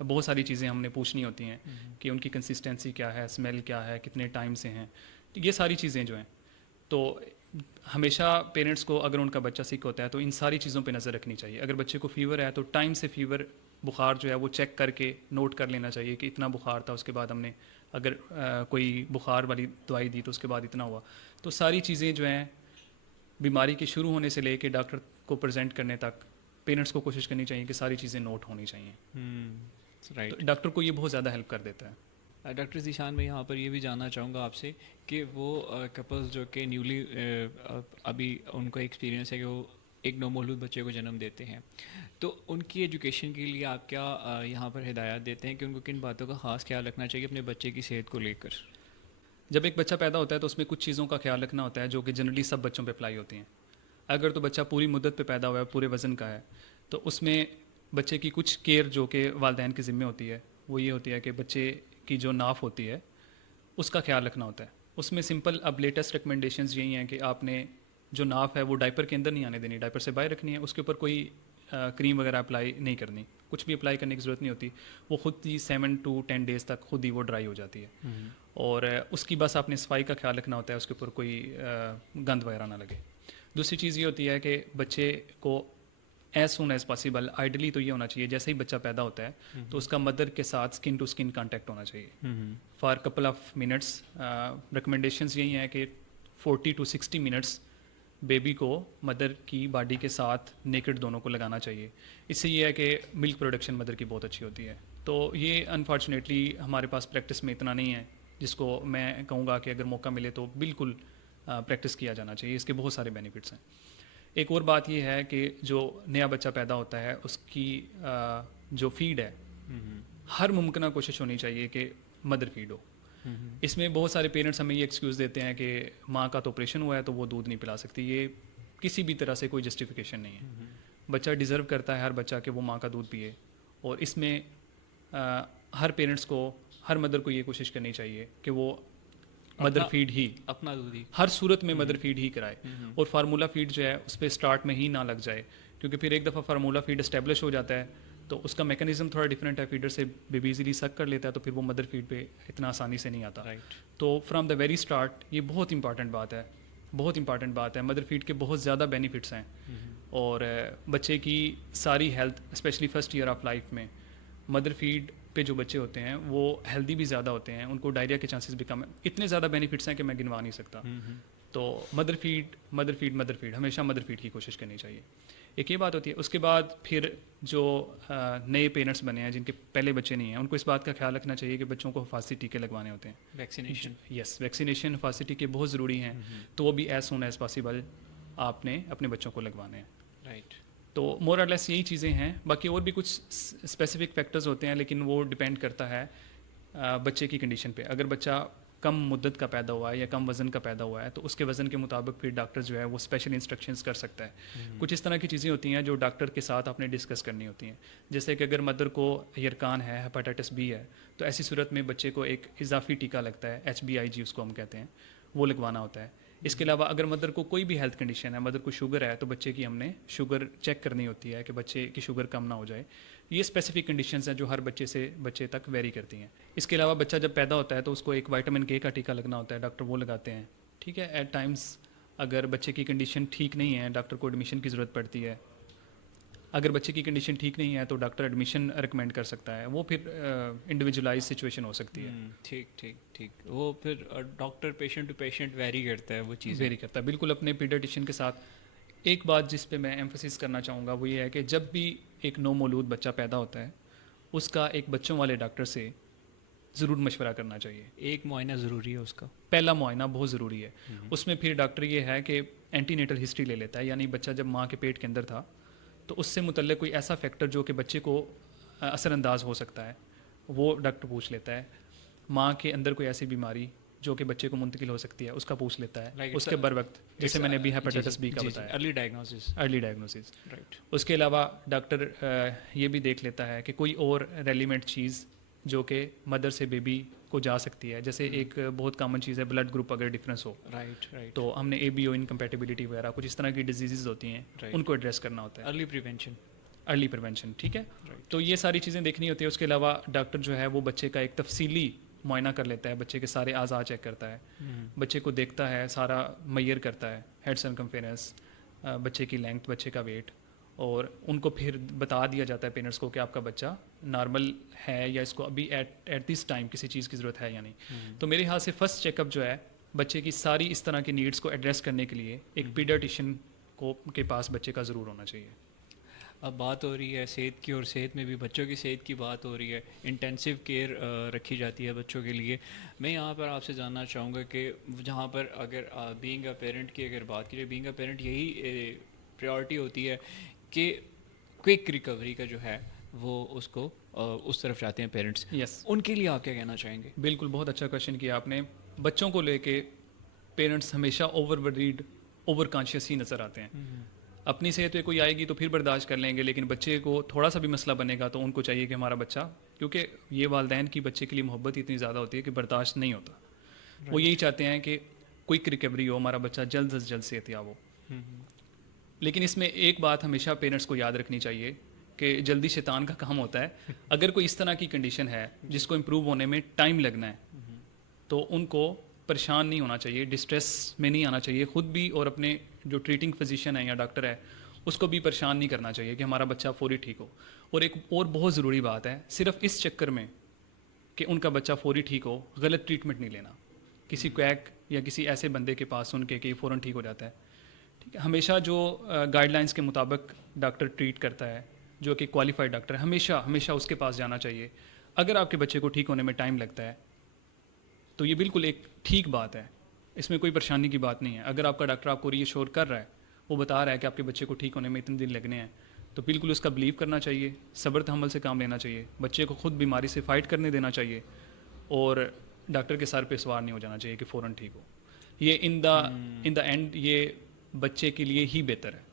بہت ساری چیزیں ہم نے پوچھنی ہوتی ہیں کہ ان کی کنسسٹنسی کیا ہے, اسمیل کیا ہے, کتنے ٹائم سے ہیں, یہ ساری چیزیں جو ہیں. تو ہمیشہ پیرنٹس کو اگر ان کا بچہ سک ہوتا ہے تو ان ساری چیزوں پہ نظر رکھنی چاہیے. اگر بچے کو فیور ہے تو ٹائم سے فیور بخار جو ہے وہ چیک کر کے نوٹ کر لینا چاہیے کہ اتنا بخار تھا, اس کے بعد ہم نے اگر کوئی بخار والی دوائی دی تو اس کے بعد اتنا ہوا. تو ساری چیزیں جو ہیں بیماری کے شروع ہونے سے لے کے ڈاکٹر کو پریزنٹ کرنے تک پیرنٹس کو کوشش کرنی چاہیے کہ ساری چیزیں نوٹ ہونی چاہیے. رائٹ. ڈاکٹر کو یہ بہت زیادہ ہیلپ کر دیتا ہے. ڈاکٹر ذیشان میں یہاں پر یہ بھی جاننا چاہوں گا آپ سے کہ وہ کپلز جو کہ نیولی ابھی ان کو ایکسپیرینس ہے کہ وہ ایک نومولود بچے کو جنم دیتے ہیں, تو ان کی ایجوکیشن کے لیے آپ کیا یہاں پر ہدایات دیتے ہیں کہ ان کو کن باتوں کا خاص خیال رکھنا چاہیے اپنے بچے کی صحت کو لے کر؟ جب ایک بچہ پیدا ہوتا ہے تو اس میں کچھ چیزوں کا خیال رکھنا ہوتا ہے جو کہ جنرلی سب بچوں پہ اپلائی ہوتی ہیں. اگر تو بچہ پوری مدت پہ پیدا ہوا ہے, پورے وزن کا ہے, تو اس میں بچے کی کچھ کیئر جو کہ والدین کی ذمہ ہوتی ہے وہ یہ ہوتی ہے کہ بچے کی جو ناف ہوتی ہے اس کا خیال رکھنا ہوتا ہے. اس میں سمپل اب لیٹسٹ ریکمنڈیشنز یہی ہیں کہ آپ نے جو ناف ہے وہ ڈائپر کے اندر نہیں آنے دینی, ڈائپر سے باہر رکھنی ہے. اس کے اوپر کوئی کریم وغیرہ اپلائی نہیں کرنی, کچھ بھی اپلائی کرنے کی ضرورت نہیں ہوتی. وہ خود ہی 7 to 10 days تک خود ہی وہ ڈرائی ہو جاتی ہے. اور اس کی بس آپ نے صفائی کا خیال رکھنا ہوتا ہے, اس کے اوپر کوئی گند وغیرہ نہ لگے. دوسری چیز یہ ہوتی ہے کہ بچے کو as soon as possible, ideally تو یہ ہونا چاہیے جیسے ہی بچہ پیدا ہوتا ہے تو اس کا مدر کے ساتھ اسکن ٹو اسکن کانٹیکٹ ہونا چاہیے for couple of minutes. Recommendations یہی ہیں کہ 40 to 60 منٹس بیبی کو مدر کی باڈی کے ساتھ نیکڈ دونوں کو لگانا چاہیے. اس سے یہ ہے کہ ملک پروڈکشن مدر کی بہت اچھی ہوتی ہے. تو یہ انفارچونیٹلی ہمارے پاس پریکٹس میں اتنا نہیں ہے, جس کو میں کہوں گا کہ اگر موقع ملے تو بالکل پریکٹس کیا جانا چاہیے. اس کے بہت سارے بینیفٹس ہیں. ایک اور بات یہ ہے کہ جو نیا بچہ پیدا ہوتا ہے اس کی جو فیڈ ہے ہر ممکنہ کوشش ہونی چاہیے کہ مدر فیڈ ہو. اس میں بہت سارے پیرنٹس ہمیں یہ ایکسکیوز دیتے ہیں کہ ماں کا تو آپریشن ہوا ہے تو وہ دودھ نہیں پلا سکتی. یہ کسی بھی طرح سے کوئی جسٹیفیکیشن نہیں ہے. بچہ ڈیزرو کرتا ہے ہر بچہ کہ وہ ماں کا دودھ پیے, اور اس میں ہر پیرنٹس کو, ہر مدر کو یہ کوشش کرنی چاہیے کہ وہ مدر فیڈ ہی, اپنا دودھ ہی ہر صورت میں مدر فیڈ ہی کرائے, اور فارمولا فیڈ جو ہے اس پہ اسٹارٹ میں ہی نہ لگ جائے, کیونکہ پھر ایک دفعہ فارمولا فیڈ اسٹیبلش ہو جاتا ہے تو اس کا میکانزم تھوڑا ڈفرینٹ ہے. فیڈر سے بیبی ایزیلی سک کر لیتا ہے تو پھر وہ مدر فیڈ پہ اتنا آسانی سے نہیں آتا. تو فرام دا ویری اسٹارٹ یہ بہت امپارٹنٹ بات ہے, بہت امپارٹنٹ بات ہے. مدر فیڈ کے بہت زیادہ بینیفٹس ہیں, اور بچے کی ساری health especially first year of life میں مدر فیڈ پہ جو بچے ہوتے ہیں وہ ہیلدی بھی زیادہ ہوتے ہیں, ان کو ڈائریا کے چانسز بھی کم ہیں. اتنے زیادہ بینیفٹس ہیں کہ میں گنوا نہیں سکتا. تو mother feed mother feed mother feed ہمیشہ مدر فیڈ کی کوشش کرنی چاہیے. ایک یہ بات ہوتی ہے. اس کے بعد پھر جو نئے پیرنٹس بنے ہیں جن کے پہلے بچے نہیں ہیں, ان کو اس بات کا خیال رکھنا چاہیے کہ بچوں کو حفاظتی ٹیکے لگوانے ہوتے ہیں. ویکسینیشن, یس, ویکسینیشن حفاظتی ٹیکے بہت ضروری ہیں, تو وہ بھی ایز سون ایز پاسبل آپ نے اپنے بچوں کو لگوانے ہیں. رائٹ. تو مور اور لیس یہی چیزیں ہیں. باقی اور بھی کچھ اسپیسیفک فیکٹرز ہوتے ہیں, لیکن وہ ڈپینڈ کرتا ہے بچے کی کنڈیشن پہ. اگر بچہ کم مدت کا پیدا ہوا ہے یا کم وزن کا پیدا ہوا ہے تو اس کے وزن کے مطابق پھر ڈاکٹر جو ہے وہ اسپیشل انسٹرکشنز کر سکتا ہے. کچھ اس طرح کی چیزیں ہوتی ہیں جو ڈاکٹر کے ساتھ آپ نے ڈسکس کرنی ہوتی ہیں. جیسے کہ اگر مدر کو یرکان ہے, ہیپاٹائٹس بی ہے, تو ایسی صورت میں بچے کو ایک اضافی ٹیکہ لگتا ہے, HBIG اس کو ہم کہتے ہیں, وہ لگوانا ہوتا ہے. اس کے علاوہ اگر مدر کو کوئی بھی ہیلتھ کنڈیشن ہے, مدر کو شوگر ہے, تو بچے کی ہم نے شوگر چیک کرنی ہوتی ہے کہ بچے کی شوگر کم نہ ہو جائے. یہ اسپیسیفک کنڈیشنز ہیں جو ہر بچے سے بچے تک ویری کرتی ہیں. اس کے علاوہ بچہ جب پیدا ہوتا ہے تو اس کو ایک وائٹامن کے کا ٹیکہ لگنا ہوتا ہے, ڈاکٹر وہ لگاتے ہیں. ٹھیک ہے, ایٹ ٹائمز اگر بچے کی کنڈیشن ٹھیک نہیں ہے ڈاکٹر کو ایڈمیشن کی ضرورت پڑتی ہے. اگر بچے کی کنڈیشن ٹھیک نہیں ہے تو ڈاکٹر ایڈمیشن ریکمینڈ کر سکتا ہے. وہ پھر انڈیویجولائز سچویشن ہو سکتی ہے. ٹھیک ٹھیک ٹھیک. وہ پھر doctor patient to patient vary کرتا ہے, وہ چیز ویری کرتا ہے بالکل اپنے پیڈیاٹیشین کے ساتھ. ایک بات جس پہ میں ایمفسس کرنا چاہوں گا وہ یہ ہے کہ جب بھی ایک نو مولود بچہ پیدا ہوتا ہے اس کا ایک بچوں والے ڈاکٹر سے ضرور مشورہ کرنا چاہیے. ایک معائنہ ضروری ہے, اس کا پہلا معائنہ بہت ضروری ہے. اس میں پھر ڈاکٹر یہ ہے کہ اینٹی نیٹل ہسٹری لے لیتا ہے, یعنی بچہ جب ماں کے پیٹ کے اندر تھا تو اس سے متعلق کوئی ایسا فیکٹر جو کہ بچے کو اثر انداز ہو سکتا ہے وہ ڈاکٹر پوچھ لیتا ہے. ماں کے اندر کوئی ایسی بیماری جو کہ بچے کو منتقل ہو سکتی ہے اس کا پوچھ لیتا ہے اس کے بر وقت, جیسے میں نے ابھی ہیپاٹائٹس بی کا بتایا, ارلی ڈائگنوسس. رائٹ. اس کے علاوہ ڈاکٹر یہ بھی دیکھ لیتا ہے کہ کوئی اور ریلیونٹ چیز جو کہ مدر سے بیبی کو جا سکتی ہے. جیسے ایک بہت کامن چیز ہے بلڈ گروپ اگر ڈفرینس ہو, تو ہم نے ABO انکمپیٹیبلٹی وغیرہ کچھ اس طرح کی ڈیزیزز ہوتی ہیں ان کو ایڈریس کرنا ہوتا ہے. Early prevention. ٹھیک ہے, تو یہ ساری چیزیں دیکھنی ہوتی ہے. اس کے علاوہ ڈاکٹر جو ہے وہ بچے کا ایک تفصیلی معائنہ کر لیتا ہے, بچے کے سارے اعضاء چیک کرتا ہے, بچے کو دیکھتا ہے, سارا میئر کرتا ہے, ہیڈ سرکمفیرنس, بچے کی لینتھ, بچے کا ویٹ, اور ان کو پھر بتا دیا جاتا ہے پیرنٹس کو کہ آپ کا بچہ نارمل ہے یا اس کو ابھی ایٹ دس ٹائم کسی چیز کی ضرورت ہے یا نہیں. تو میرے خیال سے فرسٹ چیک اپ جو ہے بچے کی ساری اس طرح کی نیڈس کو ایڈریس کرنے کے لیے ایک پیڈیاٹیشین کو کے پاس بچے کا ضرور ہونا چاہیے. اب بات ہو رہی ہے صحت کی, اور صحت میں بھی بچوں کی صحت کی بات ہو رہی ہے, انٹینسیو کیئر رکھی جاتی ہے بچوں کے لیے. میں یہاں پر آپ سے جاننا چاہوں گا کہ جہاں پر اگر بینگ اے پیرنٹ کی اگر بات کی جائے, بینگ اے پیرنٹ یہی پریورٹی ہوتی ہے کہ کوئک ریکوری کا جو ہے وہ اس کو اس طرف چاہتے ہیں پیرنٹس. یس, ان کے لیے آپ کیا کہنا چاہیں گے؟ بالکل, بہت اچھا کویشچن کیا آپ نے. بچوں کو لے کے پیرنٹس ہمیشہ اوور وریڈ, اوور کانشیس ہی نظر آتے ہیں. اپنی صحت پہ کوئی آئے گی تو پھر برداشت کر لیں گے, لیکن بچے کو تھوڑا سا بھی مسئلہ بنے گا تو ان کو چاہیے کہ ہمارا بچہ, کیونکہ یہ والدین کی بچے کے لیے محبت اتنی زیادہ ہوتی ہے کہ برداشت نہیں ہوتا. وہ یہی چاہتے ہیں کہ کوئک ریکوری ہو, ہمارا بچہ جلد از جلد صحت یاب ہو. لیکن اس میں ایک بات ہمیشہ پیرنٹس کو یاد رکھنی چاہیے کہ جلدی شیطان کا کام ہوتا ہے. اگر کوئی اس طرح کی کنڈیشن ہے جس کو امپروو ہونے میں ٹائم لگنا ہے تو ان کو پریشان نہیں ہونا چاہیے, ڈسٹریس میں نہیں آنا چاہیے. خود بھی اور اپنے جو ٹریٹنگ فزیشین ہے یا ڈاکٹر ہے اس کو بھی پریشان نہیں کرنا چاہیے کہ ہمارا بچہ فوری ٹھیک ہو. اور ایک اور بہت ضروری بات ہے, صرف اس چکر میں کہ ان کا بچہ فوری ٹھیک ہو غلط ٹریٹمنٹ نہیں لینا کسی کویک یا کسی ایسے بندے کے پاس سن کے کہ فوراً ٹھیک ہو جاتا ہے. ٹھیک ہے, ہمیشہ جو گائیڈ لائنس کے مطابق ڈاکٹر ٹریٹ کرتا ہے جو کہ کوالیفائڈ ڈاکٹر ہے, ہمیشہ اس کے پاس جانا چاہیے. اگر آپ کے بچے کو ٹھیک ہونے میں ٹائم لگتا ہے تو یہ بالکل ایک ٹھیک بات ہے, اس میں کوئی پریشانی کی بات نہیں ہے. اگر آپ کا ڈاکٹر آپ کو ری ایشور کر رہا ہے, وہ بتا رہا ہے کہ آپ کے بچے کو ٹھیک ہونے میں اتنے دن لگنے ہیں, تو بالکل اس کا بلیو کرنا چاہیے, صبر تحمل سے کام لینا چاہیے, بچے کو خود بیماری سے فائٹ کرنے دینا چاہیے, اور ڈاکٹر کے سر پہ سوار نہیں ہو جانا چاہیے کہ فوراً ٹھیک ہو. یہ ان دا اینڈ یہ بچے کے لیے ہی بہتر ہے.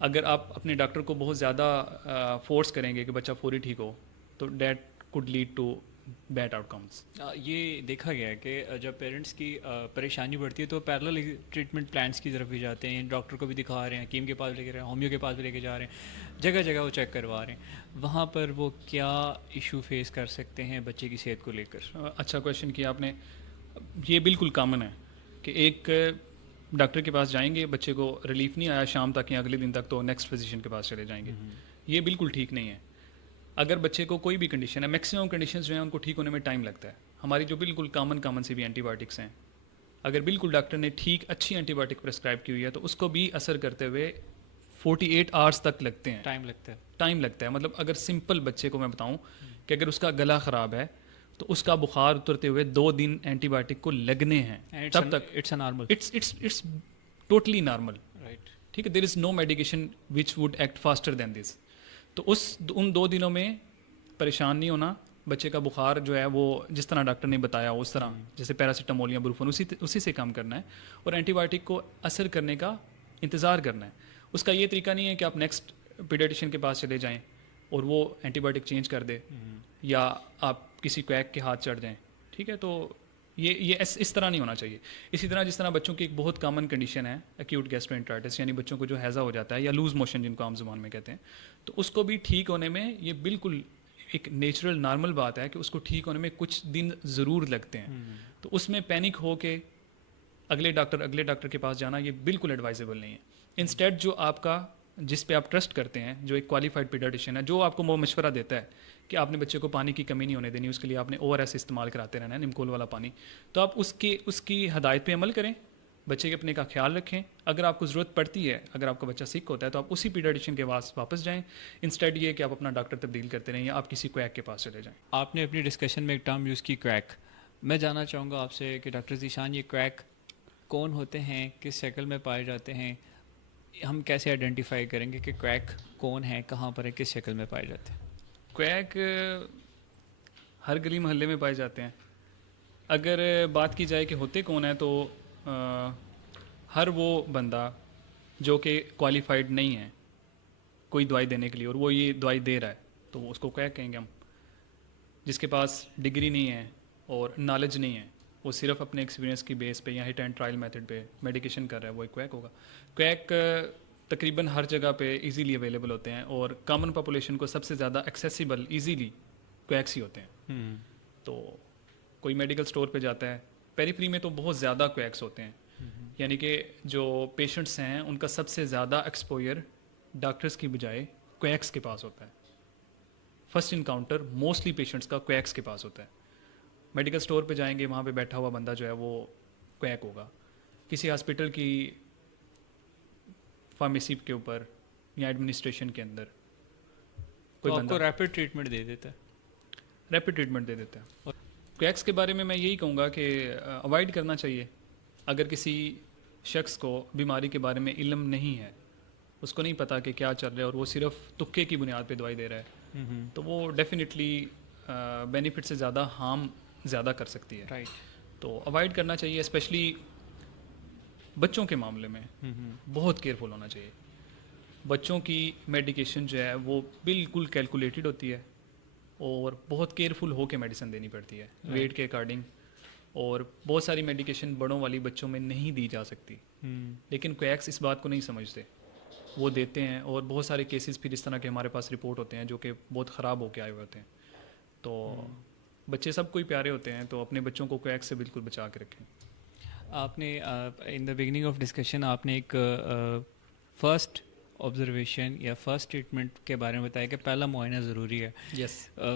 اگر آپ اپنے ڈاکٹر کو بہت زیادہ فورس کریں گے کہ بچہ فوری ٹھیک ہو تو that could lead to bad outcomes. یہ دیکھا گیا ہے کہ جب پیرنٹس کی پریشانی بڑھتی ہے تو پیرلل ٹریٹمنٹ پلانس کی طرف بھی جاتے ہیں, ڈاکٹر کو بھی دکھا رہے ہیں, حکیم کے پاس لے کے رہے ہیں, ہومیو کے پاس بھی لے کے جا رہے ہیں, جگہ جگہ وہ چیک کروا رہے ہیں. وہاں پر وہ کیا ایشو فیس کر سکتے ہیں بچے کی صحت کو لے کر؟ اچھا کویشچن کیا آپ نے. یہ بالکل کامن ہے کہ ایک ڈاکٹر کے پاس جائیں گے, بچے کو ریلیف نہیں آیا شام تک یا اگلے دن تک تو نیکسٹ فزیشین کے پاس چلے جائیں گے. یہ بالکل ٹھیک نہیں ہے. اگر بچے کو کوئی بھی کنڈیشن ہے, میکسیمم کنڈیشنز جو ہیں ان کو ٹھیک ہونے میں ٹائم لگتا ہے. ہماری جو بالکل کامن سی بھی اینٹی بایوٹکس ہیں, اگر بالکل ڈاکٹر نے ٹھیک اچھی اینٹی بایوٹک پرسکرائب کی ہوئی ہے تو اس کو بھی اثر کرتے ہوئے 48 آورس تک لگتے ہیں. ٹائم لگتا ہے. مطلب اگر سمپل بچے کو میں بتاؤں کہ اگر اس کا گلا خراب ہے تو اس کا بخار اترتے ہوئے 2 دن اینٹی بایوٹک کو لگنے ہیں. تب تک اٹس ٹوٹلی نارمل. ٹھیک ہے, there is no medication which would act faster than this. تو ان 2 دنوں میں پریشان نہیں ہونا. بچے کا بخار جو ہے وہ جس طرح ڈاکٹر نے بتایا اس طرح, جیسے پیراسیٹامول یا بروفن اسی سے کام کرنا ہے, اور اینٹی بایوٹک کو اثر کرنے کا انتظار کرنا ہے. اس کا یہ طریقہ نہیں ہے کہ آپ نیکسٹ پیڈیاٹیشین کے پاس چلے جائیں اور وہ اینٹی بایوٹک چینج کر دے, یا آپ کسی کویک کے ہاتھ چڑھ جائیں. ٹھیک ہے, تو یہ اس طرح نہیں ہونا چاہیے. اسی طرح جس طرح بچوں کی ایک بہت کامن کنڈیشن ہے ایکیوٹ گیسٹرینٹرائٹس, یعنی بچوں کو جو ہیضہ ہو جاتا ہے یا لوز موشن جن کو عام زبان میں کہتے ہیں, تو اس کو بھی ٹھیک ہونے میں یہ بالکل ایک نیچرل نارمل بات ہے کہ اس کو ٹھیک ہونے میں کچھ دن ضرور لگتے ہیں. تو اس میں پینک ہو کے اگلے ڈاکٹر کے پاس جانا یہ بالکل ایڈوائزیبل نہیں ہے. انسٹیڈ جو آپ کا جس پہ آپ ٹرسٹ کرتے ہیں, جو ایک کوالیفائڈ پیڈیاٹیشین ہے, جو آپ کو وہ مشورہ دیتا ہے کہ آپ نے بچے کو پانی کی کمی نہیں ہونے دینی, اس کے لیے آپ نے ORS استعمال کراتے رہنا ہے, نمکول والا پانی, تو آپ اس کی ہدایت پہ عمل کریں, بچے کے اپنے کا خیال رکھیں. اگر آپ کو ضرورت پڑتی ہے, اگر آپ کا بچہ سک ہوتا ہے تو آپ اسی پیڈیاٹیشین کے پاس واپس جائیں, انسٹیڈ یہ کہ آپ اپنا ڈاکٹر تبدیل کرتے رہیں یا آپ کسی کویک کے پاس چلے جائیں. آپ نے اپنی ڈسکشن میں ایک ٹرم یوز کی, کویک. میں جاننا چاہوں گا آپ سے کہ ڈاکٹر ذیشان یہ کویک کون ہوتے ہیں, کس شکل میں پائے جاتے ہیں, ہم کیسے آئیڈینٹیفائی کریں گے کہ کویک کون ہے, کہاں پر ہے, کس شکل میں پائے جاتے ہیں؟ کویک ہر گلی محلے میں پائے جاتے ہیں. اگر بات کی جائے کہ ہوتے کون ہیں تو ہر وہ بندہ جو کہ کوالیفائڈ نہیں ہے کوئی دوائی دینے کے لیے اور وہ یہ دوائی دے رہا ہے تو وہ اس کو کویک کہیں گے ہم. جس کے پاس ڈگری نہیں ہے اور نالج نہیں ہے, وہ صرف اپنے ایکسپیرینس کی بیس پہ یا ہٹ اینڈ ٹرائل میتھڈ پہ میڈیکیشن کر رہا ہے, وہ ایک کویک ہوگا. کویک تقریباً ہر جگہ پہ ایزیلی اویلیبل ہوتے ہیں اور کامن پاپولیشن کو سب سے زیادہ ایکسیسیبل ایزیلی کویکس ہی ہوتے ہیں. تو کوئی میڈیکل سٹور پہ جاتا ہے, پیریفری میں تو بہت زیادہ کویکس ہوتے ہیں, یعنی کہ جو پیشنٹس ہیں ان کا سب سے زیادہ ایکسپوئر ڈاکٹرس کی بجائے کویکس کے پاس ہوتا ہے. فرسٹ انکاؤنٹر موسٹلی پیشنٹس کا کویکس کے پاس ہوتا ہے. میڈیکل سٹور پہ جائیں گے, وہاں پہ بیٹھا ہوا بندہ جو ہے وہ کویک ہوگا. کسی ہاسپٹل کی فارمیسی کے اوپر یا ایڈمنسٹریشن کے اندر کوئی آپ بندہ کو ریپڈ ٹریٹمنٹ دے دیتا ہے. ریپڈ ٹریٹمنٹ دے دیتا ہے. کویکس کے بارے میں یہی کہوں گا کہ اوائڈ کرنا چاہیے. اگر کسی شخص کو بیماری کے بارے میں علم نہیں ہے, اس کو نہیں پتا کہ کیا چل رہا ہے اور وہ صرف تکے کی بنیاد پہ دوائی دے رہا ہے, تو وہ ڈیفینیٹلی بینیفٹ سے زیادہ ہارم زیادہ کر سکتی ہے. تو اوائڈ کرنا چاہیے. اسپیشلی بچوں کے معاملے میں بہت کیئرفل ہونا چاہیے. بچوں کی میڈیکیشن جو ہے وہ بالکل کیلکولیٹڈ ہوتی ہے اور بہت کیئرفل ہو کے میڈیسن دینی پڑتی ہے ویٹ کے اکارڈنگ, اور بہت ساری میڈیکیشن بڑوں والی بچوں میں نہیں دی جا سکتی. لیکن کویکس اس بات کو نہیں سمجھتے, وہ دیتے ہیں, اور بہت سارے کیسز پھر اس طرح کے ہمارے پاس رپورٹ ہوتے ہیں جو کہ بہت خراب ہو کے آئے ہوئے ہوتے ہیں. تو بچے سب کوئی پیارے ہوتے ہیں, تو اپنے بچوں کو کویکس سے بالکل بچا کے رکھیں. آپ نے ان دا بگننگ آف ڈسکشن آپ نے ایک فرسٹ آبزرویشن یا فرسٹ ٹریٹمنٹ کے بارے میں بتایا کہ پہلا معائنہ ضروری ہے.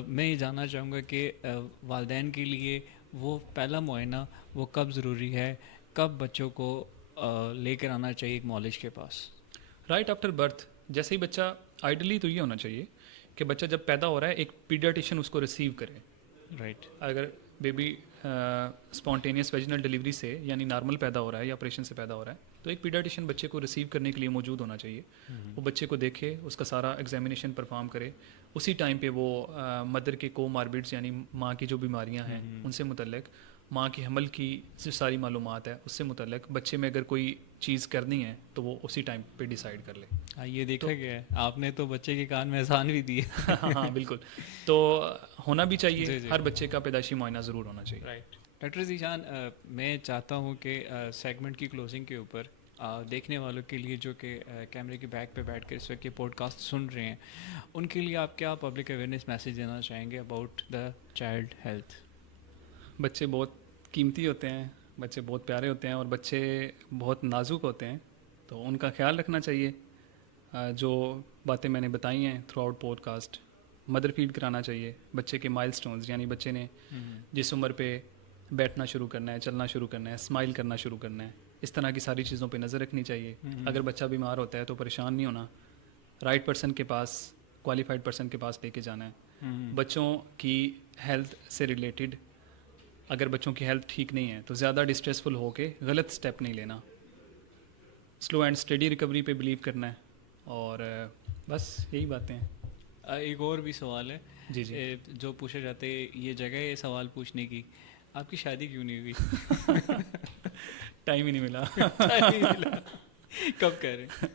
میں یہ جاننا چاہوں گا کہ والدین کے لیے وہ پہلا معائنہ وہ کب ضروری ہے, کب بچوں کو لے کر آنا چاہیے ایک مالج کے پاس؟ Right after birth. جیسے ہی بچہ, آئیڈلی تو یہ ہونا چاہیے کہ بچہ جب پیدا ہو رہا ہے ایک پیڈیاٹیشین اس کو ریسیو کرے. رائٹ. اگر بیبی اسپونٹینیس ویجنل ڈیلیوری سے یعنی نارمل پیدا ہو رہا ہے یا آپریشن سے پیدا ہو رہا ہے تو ایک پیڈیاٹیشین بچے کو ریسیو کرنے کے لیے موجود ہونا چاہیے. وہ بچے کو دیکھے, اس کا سارا ایگزامینیشن پرفارم کرے, اسی ٹائم پہ وہ مدر کے کو ماربڈس یعنی ماں کی جو بیماریاں ہیں ان سے متعلق, ماں کی حمل کی جو ساری معلومات ہے اس سے متعلق, بچے میں اگر کوئی چیز کرنی ہے تو وہ اسی ٹائم پہ ڈیسائیڈ کر لے. ہاں یہ دیکھا گیا ہے, آپ نے تو بچے کے کان میں اذان بھی دی ہے. ہاں بالکل, تو ہونا بھی چاہیے, ہر بچے کا پیدائشی معائنہ ضرور ہونا چاہیے. رائٹ. ڈاکٹر ذیشان, میں چاہتا ہوں کہ سیگمنٹ کی کلوزنگ کے اوپر دیکھنے والوں کے لیے جو کہ کیمرے کے بیک پہ بیٹھ کر اس وقت یہ پوڈ کاسٹ سن رہے ہیں, ان کے لیے آپ کیا پبلک اویئرنیس میسیج دینا چاہیں گے اباؤٹ دا چائلڈ ہیلتھ؟ بچے بہت قیمتی ہوتے ہیں, بچے بہت پیارے ہوتے ہیں, اور بچے بہت نازک ہوتے ہیں, تو ان کا خیال رکھنا چاہیے. جو باتیں میں نے بتائی ہیں throughout podcast, mother feed کرانا چاہیے بچے کے مائل سٹونز, یعنی بچے نے جس عمر پہ بیٹھنا شروع کرنا ہے, چلنا شروع کرنا ہے, اسمائل کرنا شروع کرنا ہے, اس طرح کی ساری چیزوں پہ نظر رکھنی چاہیے. اگر بچہ بیمار ہوتا ہے تو پریشان نہیں ہونا, رائٹ پرسن کے پاس, کوالیفائڈ پرسن کے پاس لے کے جانا ہے. بچوں کی ہیلتھ سے ریلیٹڈ اگر بچوں کی ہیلتھ ٹھیک نہیں ہے تو زیادہ ڈسٹریسفل ہو کے غلط سٹیپ نہیں لینا, سلو اینڈ اسٹڈی ریکوری پہ بلیو کرنا ہے, اور بس یہی باتیں ہیں. ایک اور بھی سوال ہے جی جی, جو پوچھا جاتا ہے, یہ جگہ ہے یہ سوال پوچھنے کی, آپ کی شادی کیوں نہیں ہوئی؟ ٹائم ہی نہیں ملا. کب کر رہے ہیں؟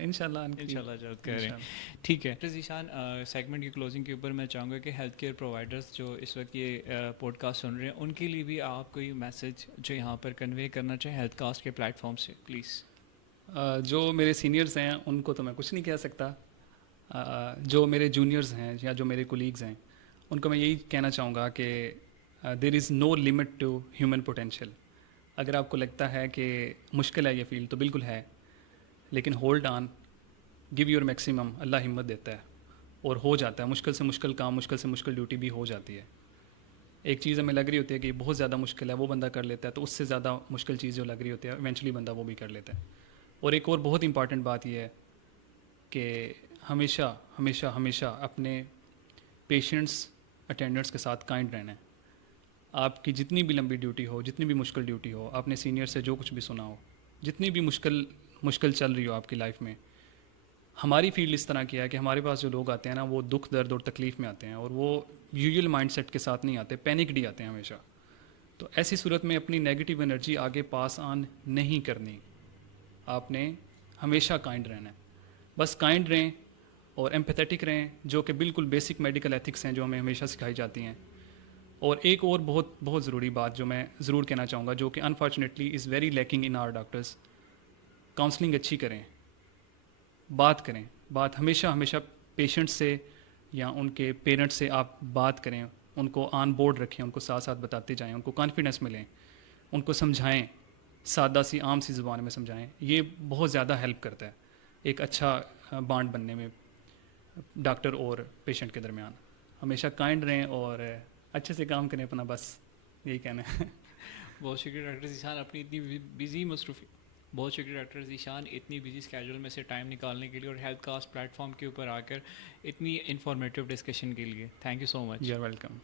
انشاءاللہ جلد کر رہے ہیں. ٹھیک ہے ذیشان, سیگمنٹ کی کلوزنگ کے اوپر میں چاہوں گا کہ ہیلتھ کیئر پرووائڈرس جو اس وقت یہ پوڈ کاسٹ سن رہے ہیں, ان کے لیے بھی آپ کوئی میسج جو یہاں پر کنوے کرنا چاہیں ہیلتھ کاسٹ کے پلیٹ فارم سے, پلیز. جو میرے سینئرز ہیں ان کو تو میں کچھ نہیں کہہ سکتا, جو میرے جونیئرز ہیں یا جو میرے کولیگز ہیں ان کو میں یہی کہنا چاہوں گا کہ there is no limit to human potential. اگر آپ کو لگتا ہے کہ مشکل ہے یہ فیلڈ تو بالکل ہے, لیکن hold on, give your maximum, اللہ ہمت دیتا ہے اور ہو جاتا ہے. مشکل سے مشکل کام, مشکل سے مشکل ڈیوٹی بھی ہو جاتی ہے. ایک چیز ہمیں لگ رہی ہوتی ہے کہ بہت زیادہ مشکل ہے, وہ بندہ کر لیتا ہے, تو اس سے زیادہ مشکل چیز جو لگ رہی ہوتی ہے ایونچولی بندہ وہ بھی کر لیتا ہے. اور ایک اور بہت امپارٹنٹ بات یہ ہے کہ ہمیشہ ہمیشہ ہمیشہ اپنے پیشنٹس اٹینڈنٹس کے ساتھ کائنڈ رہنا ہے. آپ کی جتنی بھی لمبی ڈیوٹی ہو, جتنی بھی مشکل ڈیوٹی ہو, آپ نے سینئر سے جو کچھ بھی سنا ہو, جتنی بھی مشکل چل رہی ہو آپ کی لائف میں, ہماری فیلڈ اس طرح کی ہے کہ ہمارے پاس جو لوگ آتے ہیں نا وہ دکھ درد اور تکلیف میں آتے ہیں, اور وہ یوزول مائنڈ سیٹ کے ساتھ نہیں آتے, پینکڈ ہی آتے ہیں ہمیشہ. تو ایسی صورت میں اپنی نیگیٹو انرجی آگے پاس آن نہیں کرنی, آپ نے ہمیشہ کائنڈ رہنا ہے. بس کائنڈ رہیں اور ایمپیتھیٹک رہیں, جو کہ بالکل بیسک میڈیکل ایتھکس ہیں جو ہمیں ہمیشہ سکھائی جاتی ہیں. اور ایک اور بہت بہت ضروری بات جو میں ضرور کہنا چاہوں گا, جو کہ unfortunately is very lacking in our doctors, counselling اچھی کریں, بات کریں. بات ہمیشہ ہمیشہ پیشنٹ سے یا ان کے پیرنٹس سے آپ بات کریں, ان کو آن بورڈ رکھیں, ان کو ساتھ ساتھ بتاتے جائیں, ان کو کانفیڈنس ملیں, ان کو سمجھائیں, سادہ سی عام سی زبان میں سمجھائیں. یہ بہت زیادہ ہیلپ کرتا ہے ایک اچھا بانڈ بننے میں ڈاکٹر اور پیشنٹ کے درمیان. ہمیشہ کائنڈ رہیں اور اچھے سے کام کریں اپنا, بس یہی کہنا ہے. بہت شکریہ ڈاکٹر ذیشان, اپنی اتنی بزی مصروفی, بہت شکریہ ڈاکٹر ذیشان اتنی بزی اسکیجول میں سے ٹائم نکالنے کے لیے اور ہیلتھ کاسٹ پلیٹ فارم کے اوپر آ کر اتنی انفارمیٹیو ڈسکشن کے لیے. Thank you so much. You are welcome.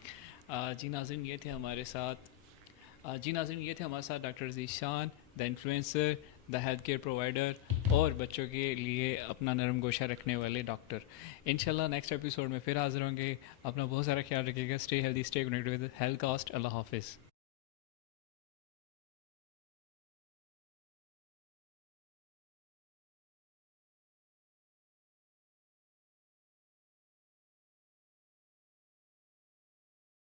جی ناظرین, یہ تھے ہمارے ساتھ doctor Zeeshan, the influencer, the health care provider اور بچوں کے لیے اپنا نرم گوشہ رکھنے والے ڈاکٹر. انشاءاللہ نیکسٹ ایپیسوڈ میں پھر حاضر ہوں گے. اپنا بہت سارا خیال رکھیے گا. Stay healthy, stay connected with health cast. اللہ حافظ.